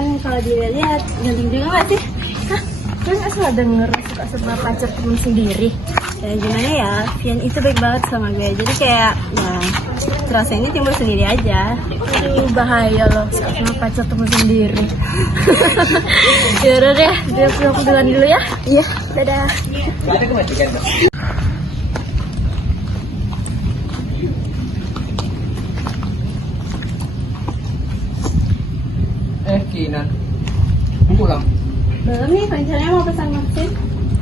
kan kalau dilihat ganteng juga nggak sih? Hah? Gue nggak salah denger suka sama pacar temen sendiri. Ya gimana ya, Vian itu baik banget sama gue. Jadi kayak ya rasa ini timbul sendiri aja. Aduh bahaya loh sama pacar temen sendiri. Yaudah deh, gue aku duluan dulu ya. Iya, dadah. Ada kemajuan, Mbak. Kinan, mau pulang? Belum nih, rencananya mau pesan vaksin.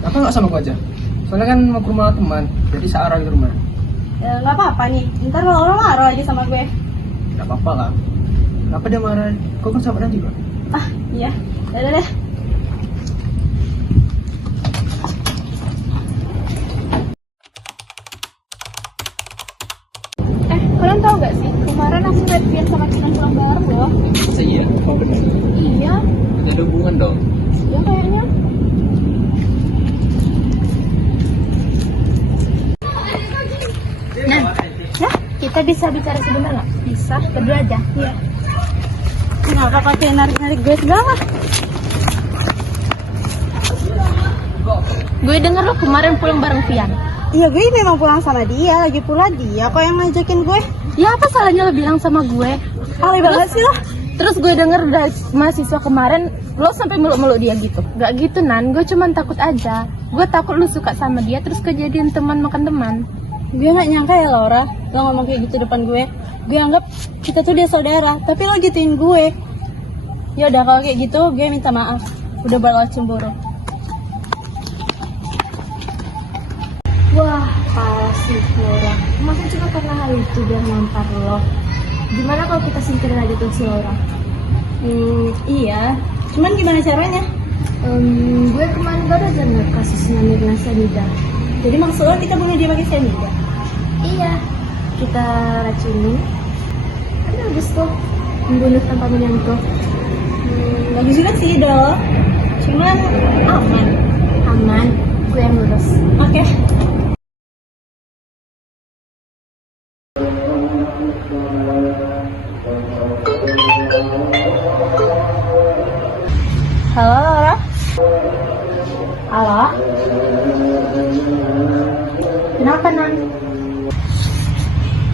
Apa nggak sama gua aja? Soalnya kan mau ke rumah teman, jadi searah di rumah. Ya nggak apa-apa nih, ntar lo orang marah lagi sama gue. Nggak apa-apa lah. Kenapa dia marah? Kau kan sahabatan juga. Ah iya, dadah deh. Kalian tau gak sih, kemarin aku liat Vian sama Kinan pulang bareng loh. Masa iya? Kau benar? Iya, Kita ada hubungan dong. iya kayaknya. Nah, ya kita bisa bicara sebentar nggak? Bisa, berdua aja. Iya. Kenapa pakai narik-narik gue segala? Gue denger lo kemarin pulang bareng Vian. Iya, gue memang pulang sama dia. Lagi pula dia kok yang ngajakin gue. Ya apa salahnya lo bilang sama gue? Alay banget sih lo. Terus gue denger dari mahasiswa kemarin lo sampai meluk-meluk dia gitu. Gak gitu Nan, gue cuma takut aja. Gue takut lo suka sama dia terus kejadian teman makan teman. Gue gak nyangka ya Laura, lo ngomong kayak gitu depan gue. Gue anggap kita tuh dia saudara, tapi lo gituin gue. Ya udah kalau kayak gitu gue minta maaf. Udah bakal cemburu. Wah, parah sih Laura. Masa cuma karena hal itu dia nampar lo? Gimana kalau kita singkirin aja tuh si Laura? Iya. Cuman gimana caranya? Gue kemarin baru denger kasusnya Mirna Sanida. Jadi maksud lo kita bunuh dia pakai cyanida? Iya. Kita racuni. Kan bagus tuh. Membunuh tanpa menyentuh. Bagus juga sih, Dol. Cuman aman. Aman. Gue yang lurus. Oke. Halo Laura. Halo. Kenapa Nan?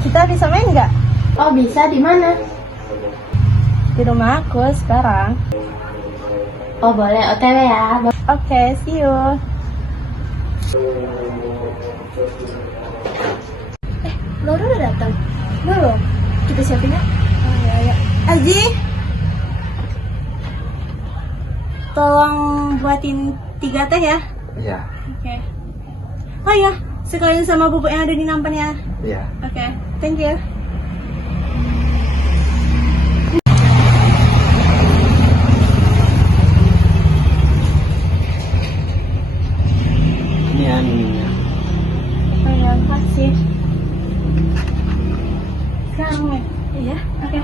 Kita bisa main nggak? Oh bisa, di mana? Di rumah aku sekarang. Oh boleh, OTW ya. Oke, see you. Laura udah datang? Belum. Kita siapin ya. Oh ya ya. Aji, tolong buatin 3 teh ya. Iya. Oke. Oh ya, sekalian sama bubuk yang ada di nampannya. Iya. Oke, thank you. Ini anunya. Oh ya, makasih. Sekarang ya? Iya, oke.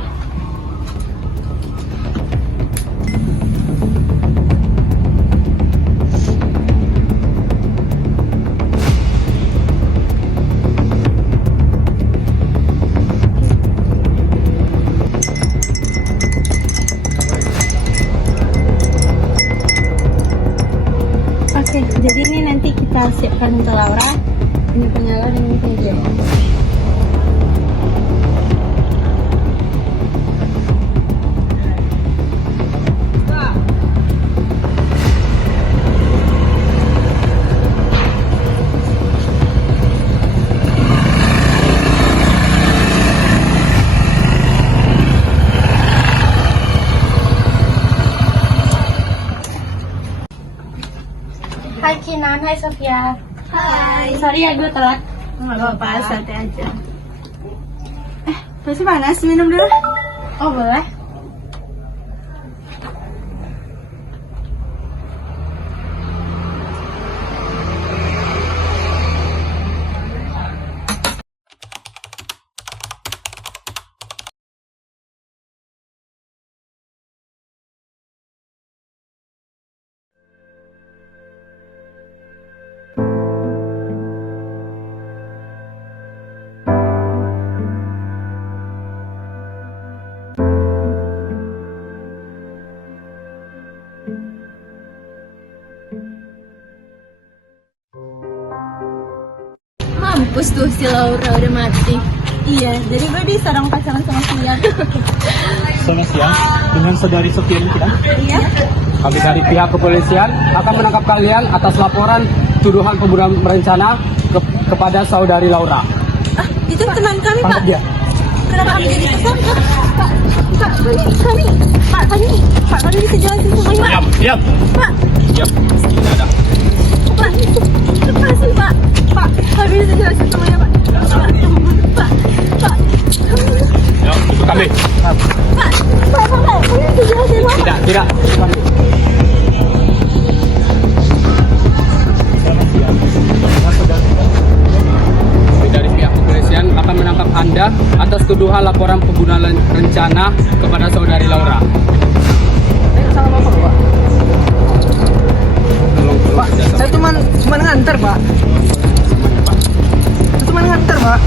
Oke, jadi ini nanti kita siapkan untuk Laura. Ini punya Laura dan ini punya dia. Hai Kinan, hai Sofia. Hai. Sorry ya gue telat. Nggak apa-apa, santai aja. Masih panas, minum dulu. Oh boleh. mampus tuh si Laura udah mati. Iya, jadi gue bisa dong pacaran sama Fian. Selamat siang, dengan saudari Sofian kita. Iya. Kami dari pihak kepolisian akan menangkap kalian atas laporan tuduhan pembunuhan berencana kepada saudari Laura. Ah, itu teman kami, Pak. Tangkap dia. Kenapa kami jadi tersangka? Pak, kami bisa jelasin semuanya, Pak. Diam. Pak, Diam. Tidak ada. Pak, lepasin, Pak. Pak, kami bisa jelasin semuanya, Pak. Pak, Yuk, ikut kami. Pak, kami bisa jelasin, Pak. Tidak. Selamat siang, dengan saudari kita. Kami dari pihak kepolisian akan menangkap Anda atas tuduhan laporan pembunuhan rencana kepada saudari Laura. Salah apa, Pak? Tolong Pak, saya cuma nganter, Pak. Saya cuma nganter, Pak.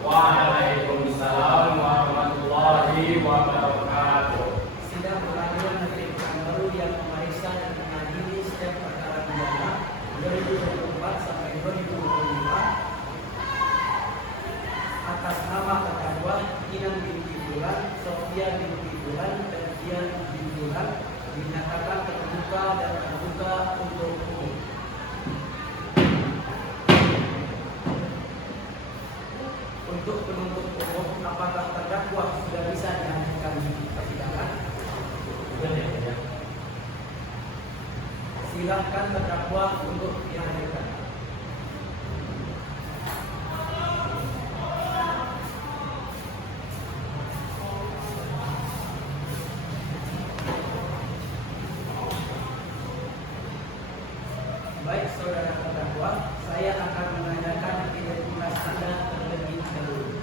Waalaikumsalam warahmatullahi wabarakatuh. Sidang pengadilan negeri Pekanbaru yang memeriksa dan mengadili setiap perkara pidana 2024 sampai 2025 atas nama terdakwa Kinan binti Fulan, Sofia binti Fulan, dan Fian binti Fulan dinyatakan terbuka dan terbuka untuk umum. Untuk penuntut umum, apakah terdakwa sudah bisa dihadirkan di persidangan? Silakan terdakwa untuk dihadirkan. Baik, saudara terdakwa, saya akan menanyakan identitas Anda terlebih dahulu.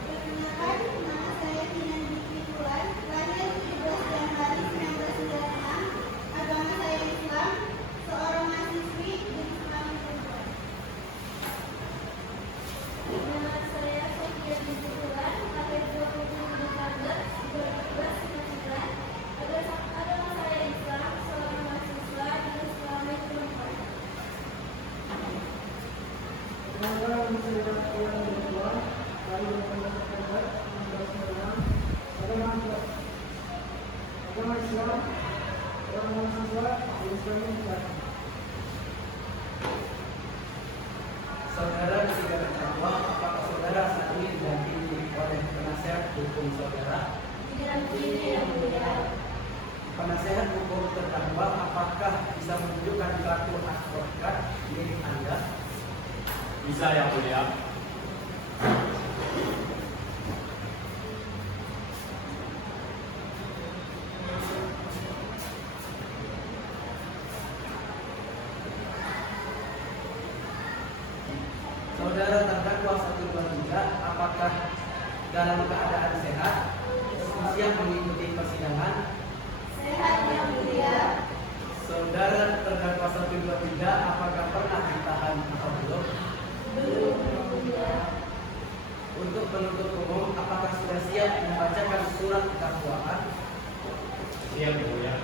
Perkenalkan, nama saya Kinan binti Fulan, lahir 17 Januari 1996, agama saya Islam, seorang mahasiswi jurusan Perempuan. Nama saya Sofia binti Fulan, lahir 27 Desember 2019, agama saya Islam, seorang mahasiswa jurusan Perempuan. Saudara tidak terdakwa, apakah saudara saat ini didampingi oleh penasihat hukum saudara? Penasehat hukum terdakwa, apakah bisa menunjukkan kartu advokat milik Anda? Bisa yang mulia. Saudara terdakwa 123, apakah dalam keadaan sehat, siap mengikuti persidangan? Sehat yang mulia. Saudara terdakwa 123, apakah pernah ditahan atau belum? Belum yang mulia. Untuk penuntut umum, apakah sudah siap membacakan surat dakwaan? Siap yang mulia.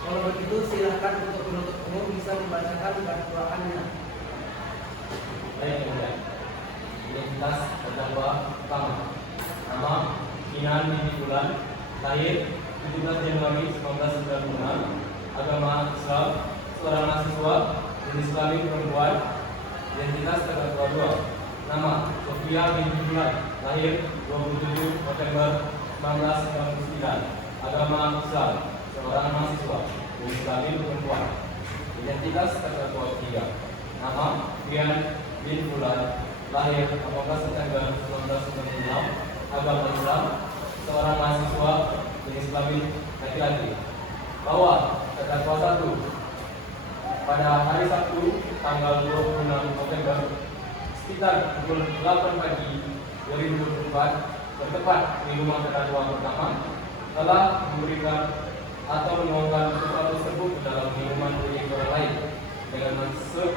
Kalau begitu, silakan untuk penuntut umum bisa membacakan dakwaannya. Baik, yang mulia. Identitas terdakwa pertama. Nama Kinan binti Fulan, lahir 17 Januari 1996, agama Islam, seorang mahasiswa, jenis kelamin perempuan. Identitas terdakwa dua. Nama Sofia binti Fulan, lahir 27 November 1999, agama Islam, seorang mahasiswa, jenis kelamin perempuan. Identitas terdakwa tiga. Nama Fian bin Fulan, lahir 18 September 1996, agama Islam, seorang mahasiswa, jenis kelamin laki-laki. Bahwa terdakwa satu pada hari Sabtu tanggal 26 November sekitar pukul 8 pagi 2024 bertepat di rumah terdakwa pertama telah memberikan atau menuangkan sesuatu tersebut ke dalam minuman milik orang lain dengan maksud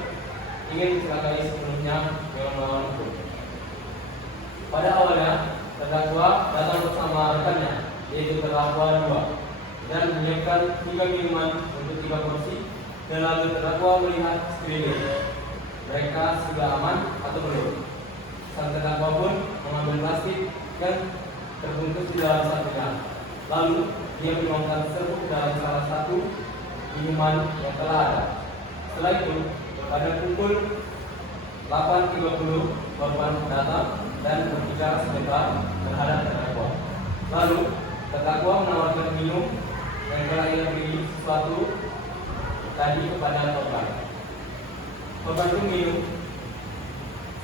ingin mencelakai sepenuhnya dengan melawan hukum. Pada awalnya, terdakwa datang bersama rekannya, yaitu terdakwa 2, dan menyiapkan 3 minuman untuk 3 porsi, dan lalu terdakwa melihat sekeliling. Mereka sudah aman atau belum? Sang terdakwa pun mengambil plastik dan terbungkus di dalam satunya. Lalu dia menuangkan serbuk dalam salah satu minuman yang telah ada. Setelah itu, pada pukul 8.30 korban datang dan berbicara sebentar terhadap terdakwa. Lalu terdakwa menawarkan minum dan telah ia beri sesuatu tadi kepada korban. Korban pun minum.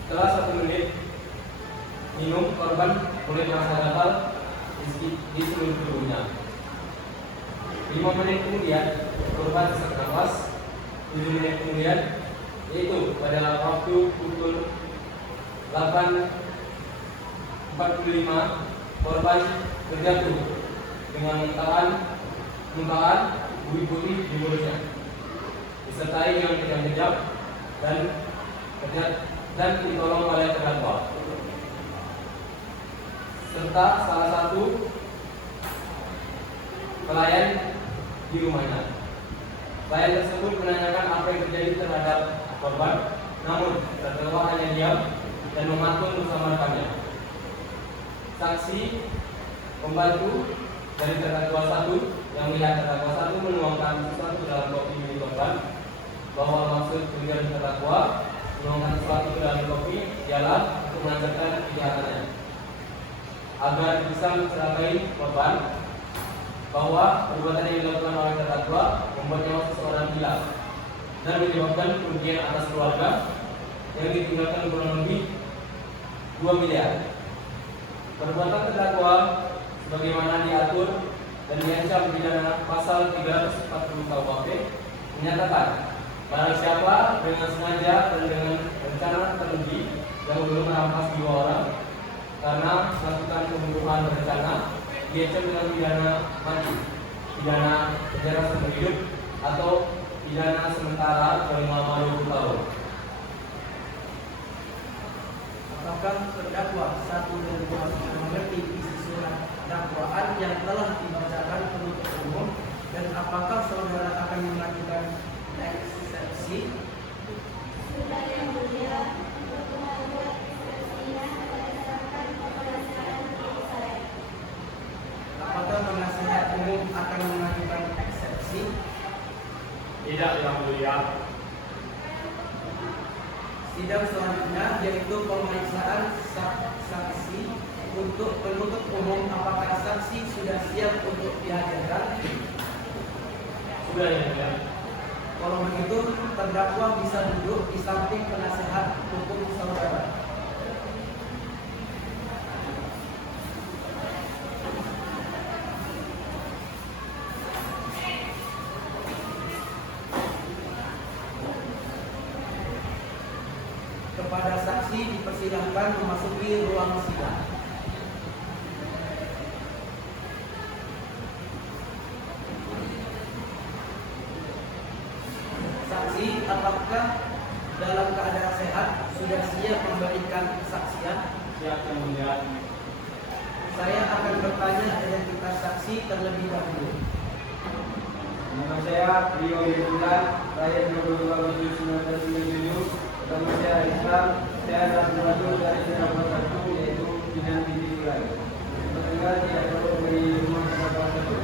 Setelah 1 menit minum, korban mulai merasa gatal di seluruh tubuhnya. 5 menit kemudian korban sesak nafas. 7 menit kemudian, yaitu pada waktu pukul 8.45, korban terjatuh dengan muntahan bui putih di mulutnya, disertai dengan kejang-kejang dan ditolong oleh terdakwa, serta salah satu pelayan di rumahnya. Pelayan tersebut menanyakan apa yang terjadi terhadap korban, namun terdakwa hanya diam dan mematung bersama rekannya. Saksi pembantu dari terdakwa 1 yang melihat terdakwa 1 menuangkan sesuatu dalam kopi milik korban, bahwa maksud tujuan terdakwa menuangkan sesuatu ke dalam kopi ialah untuk melancarkan kejahatannya agar bisa mencelakai korban, bahwa perbuatan yang dilakukan oleh terdakwa membuat nyawa seseorang hilang dan menyebabkan kerugian atas keluarga yang ditinggalkan kurang lebih 2 miliar. Perbuatan terdakwa sebagaimana diatur dan diancam pidana pasal 340 KUHP menyatakan barang siapa dengan sengaja dan dengan rencana terlebih dahulu merampas jiwa orang karena melakukan pembunuhan berencana diancam dengan pidana mati, pidana penjara seumur hidup, atau pidana sementara paling lama 20 tahun. Apakah terdakwa 1 dan 2 sudah mengerti isi surat dakwaan yang telah dibacakan penuntut umum, dan apakah saudara akan melakukan eksepsi? Sudah yang mulia, untuk membuat ekspresinya berdasarkan penjelasan dari saya. Apakah penasihat umum akan melakukan eksepsi? Tidak yang mulia. Sidang selanjutnya yaitu pemeriksaan saksi untuk penuntut umum. Apakah saksi sudah sudah siap untuk dihadirkan? Sudah yang mulia. Kalau begitu, terdakwa bisa duduk di samping penasehat hukum saudara. Kepada saksi dipersilahkan memasuki ruang sidang. Saksi, apakah dalam keadaan sehat sudah siap memberikan kesaksian? Siap yang mulia. Saya akan bertanya identitas saksi terlebih dahulu. Nama saya Rio Yerulan, lahir 22 Agustus 1997. Agama saya Islam. Saya adalah pembantu dari Singapura satu, yaitu Kinan binti Fulan. Tinggal tidak perlu beri rumah kepada tersebut.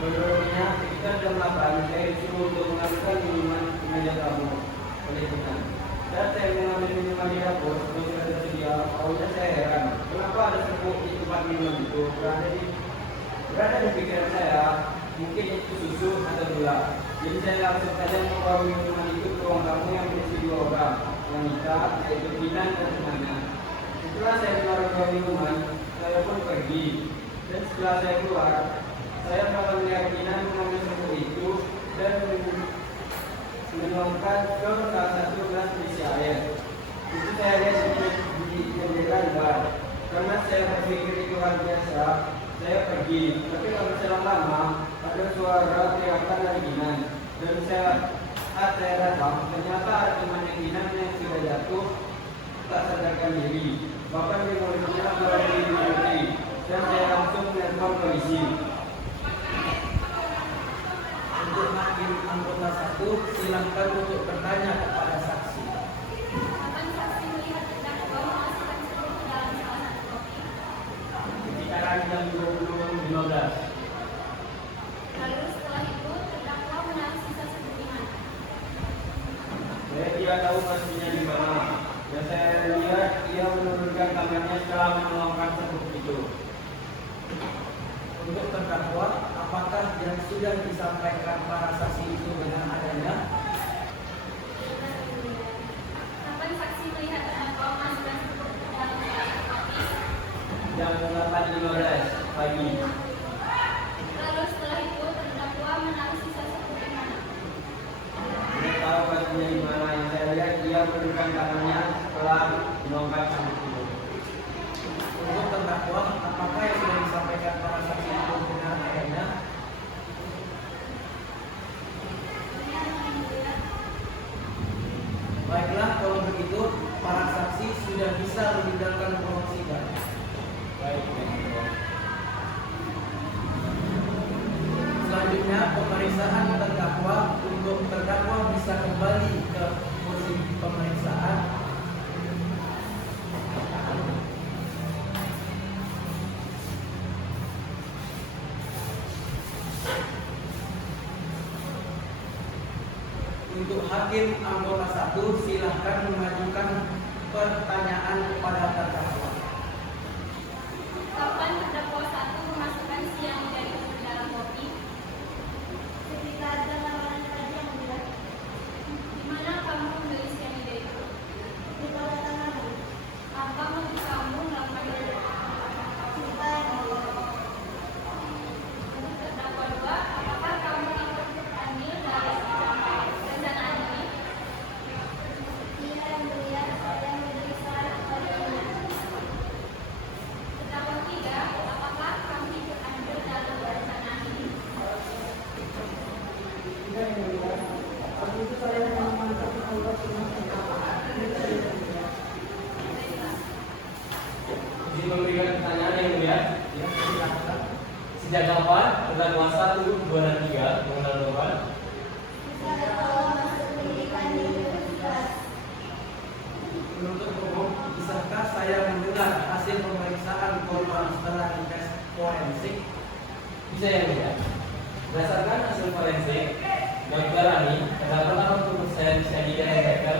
Menurutnya, ketika jam 8, saya disuruh untuk mengambilkan minuman di meja tamu oleh Kinan. Saat saya mengambil minuman di dapur, sebelum sudah tersedia, awalnya saya heran, kenapa ada serbuk di tempat minuman itu berada di pikiran saya, mungkin itu susu atau gula. Jadi saya langsung saja membawa minuman itu ke ruang tamu yang berisi 2 orang, wanita, yaitu Kinan dan temannya. Setelah saya keluar minuman, saya pun pergi. Dan setelah saya keluar, saya malah melihat Kinan mengambil serbuk itu dan menuangkan ke salah satu gelas berisi air. Itu saya lihat di jendela luar. Karena saya berpikir itu hal biasa, saya pergi. Tapi kalau selang lama, ada suara teriakan dari Kinan. Dan saat saya datang, ternyata ada temannya Kinan yang sudah jatuh, tak sadarkan diri. Bahkan di mulutnya berada di putih. Dan saya langsung menelpon polisi. Untuk hakim anggota 1, silahkan untuk bertanya kepada saksi. Kapan saksi melihat terdakwa memasukkan serbuk ke dalam salah satu kopi? Sekitaran jam 20.15. Lalu setelah itu terdakwa menaruh sisa serbuk di mana? Saya tidak tahu pastinya di mana. Yang saya lihat, ia menurunkan tangannya setelah menuangkan serbuk itu. Untuk terdakwa, apakah yang sudah disampaikan para saksi itu dengan adanya? Kapan saksi melihat terdakwa memasukkan serbuk ke dalam salah satu kopi? Jam 8.15 pagi. Lalu setelah itu terdakwa menaruh sisa serbuk di mana? Tidak tahu pastinya di mana. Yang saya lihat, ia menurunkan tangannya setelah menuangkan serbuk itu. Untuk terdakwa, apakah yang sudah disampaikan para saksi itu dengan adanya? Baiklah, kalau begitu, para saksi sudah bisa meninggalkan ruang sidang. Baik, Selanjutnya, pemeriksaan terdakwa. Untuk terdakwa bisa kembali ke kursi pemeriksaan. Untuk hakim anggota 1, silahkan mengajukan pertanyaan kepada terdakwa. Kapan terdakwa 1 memasukkan cyanida itu ke dalam kopi? Sekitar jam 8 pagi yang mulia. Di mana kamu membeli cyanida itu? Di bawah tanah. Apa motif kamu melakukan itu? Cinta yang mulia. Untuk terdakwa 2, apakah kamu ikut andil dalam rencana ini? Iya yang mulia. Saya memberi saran kepadanya. Terdakwa 3, apakah kamu ikut andil dalam rencana ini? izin memberikan pertanyaan yang mulia. Ya, silakan. Sejak kapan terdakwa 1, 2, dan 3 mengenal korban? Saya awal masuk pendidikan di universitas. Penuntut umum, bisakah saya mendengar hasil pemeriksaan korban setelah tes forensik? Bisa yang mulia. Berdasarkan hasil forensik, Dr. Rani terdapat untuk cyanida yang beker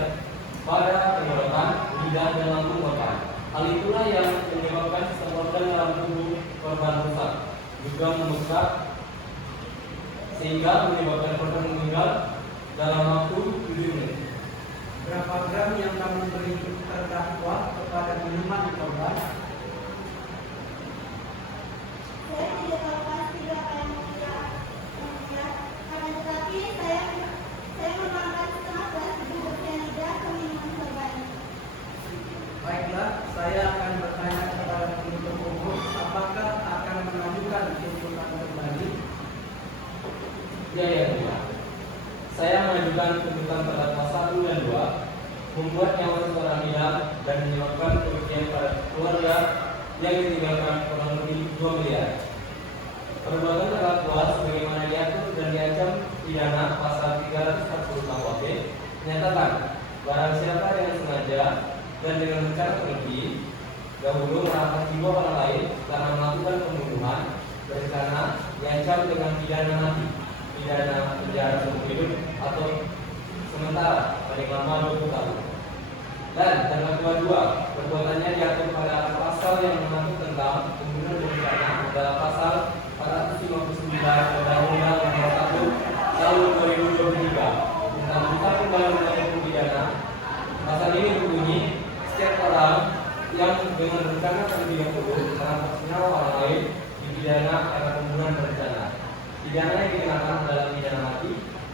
pada tenggorokan, lidah, dan lambung korban. Hal itulah yang menyebabkan sistem organ dalam tubuh korban rusak, juga merusak sehingga menyebabkan korban meninggal dalam waktu 7 menit. Berapa gram yang kamu beri terdakwa kepada minuman korban? Saya tidak tahu pasti berapa yang dia, akan tetapi saya menambahkan setengah gelas bubuk cyanida ke minuman korban. Baiklah, saya akan bertanya kepada penuntut umum, apakah akan mengajukan tuntutan kembali? Ya. Saya mengajukan tuntutan terdakwa 1 dan 2 membuat nyawa seorang hilang dan menyebabkan kerugian pada keluarga yang ditinggalkan kurang lebih 2 miliar. Perbuatan terdakwa sebagaimana diatur dan diancam pidana pasal 340 KUHP menyatakan barang siapa dengan sengaja dan dengan rencana terlebih dahulu merampas jiwa orang lain karena melakukan pembunuhan berencana diancam dengan pidana mati, pidana penjara seumur hidup atau sementara paling lama 20 tahun. Dan terdakwa 2 perbuatannya diatur pada pasal yang mengatur tentang pembunuhan berencana adalah pasal 459 Undang-Undang Nomor 1 Tahun 2023 tentang bukan kembali hukum pidana. Pasal ini berbunyi setiap orang yang dengan rencana terlebih dahulu merampas nyawa orang lain dipidana karena pembunuhan berencana. Pidana yang dikenakan adalah pidana mati,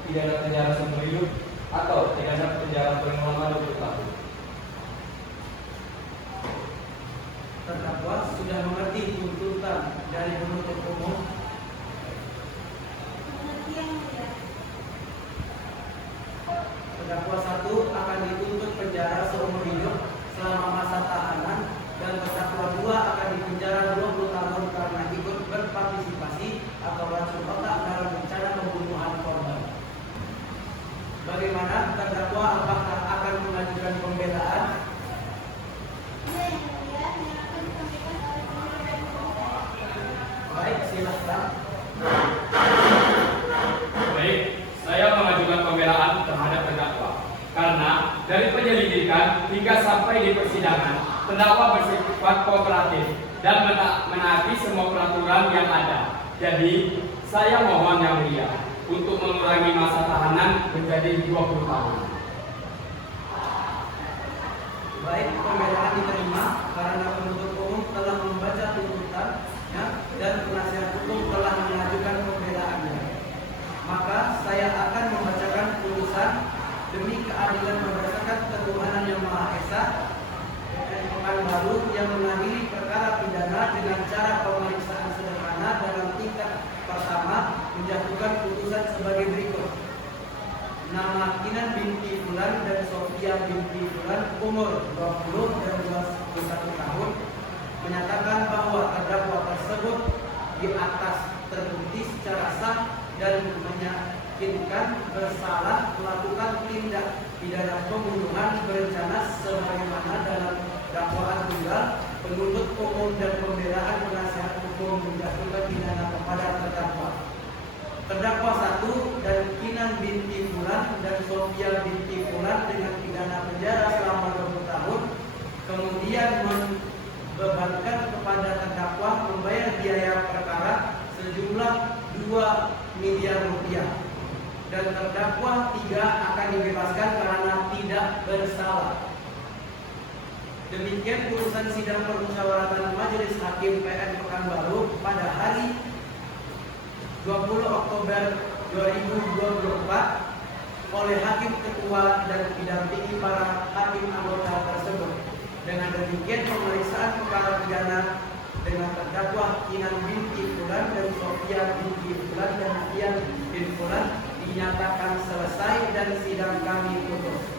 pidana penjara seumur hidup, atau pidana penjara paling lama 20 tahun. Terdakwa sudah mengerti tuntutan dari penuntut umum. Mengerti yang mulia. Terdakwa 1 akan dituntut penjara seumur hidup selama masa tahanan dan terdakwa 2 akan dipenjara 20 tahun karena ikut berpartisipasi atau racun otak dalam rencana pembunuhan korban. Bagaimana terdakwa, apakah akan mengajukan pembelaan? Iya yang mulia, yang akan disampaikan oleh penuntut dan penasihat. Baik, silakan. Baik, saya mengajukan pembelaan terhadap terdakwa karena dari penyelidikan hingga sampai di persidangan, terdakwa bersifat kooperatif dan menaati semua peraturan yang ada. Jadi, saya mohon yang mulia untuk mengurangi masa tahanan menjadi 20 tahun. Baik, pembelaan diterima karena penuntut umum telah membaca tuntutannya dan penasihat hukum telah mengajukan pembelaannya. Maka saya akan membacakan putusan demi keadilan berdasarkan ketuhanan yang Maha Esa Pekanbaru yang mengadili perkara pidana dengan cara pemeriksaan sederhana dalam tingkat pertama menjatuhkan putusan sebagai berikut. Nama Kinan binti Fulan dan Sofia binti Fulan umur 20 dan 21 tahun menyatakan bahwa terdakwa tersebut di atas terbukti secara sah dan meyakinkan bersalah melakukan tindak pidana pembunuhan berencana sebagaimana dalam dakwaan tunggal. Penuntut umum dan pembelaan penasihat hukum menjatuhkan pidana kepada terdakwa. Terdakwa 1 dan Kinan binti Fulan dan Sofia binti Fulan dengan pidana penjara selama 20 tahun, kemudian membebankan kepada terdakwa membayar biaya perkara sejumlah 2 miliar rupiah. Dan terdakwa 3 akan dibebaskan karena tidak bersalah. Demikian putusan sidang permusyawaratan Majelis Hakim PN Pekanbaru pada hari 20 Oktober 2024 oleh Hakim Ketua dan didampingi para hakim anggota tersebut. Dengan demikian pemeriksaan perkara pidana dengan terdakwa Kinan binti Fulan dan Sofia binti Fulan dan Kian bin Fulan dinyatakan selesai dan sidang kami tutup.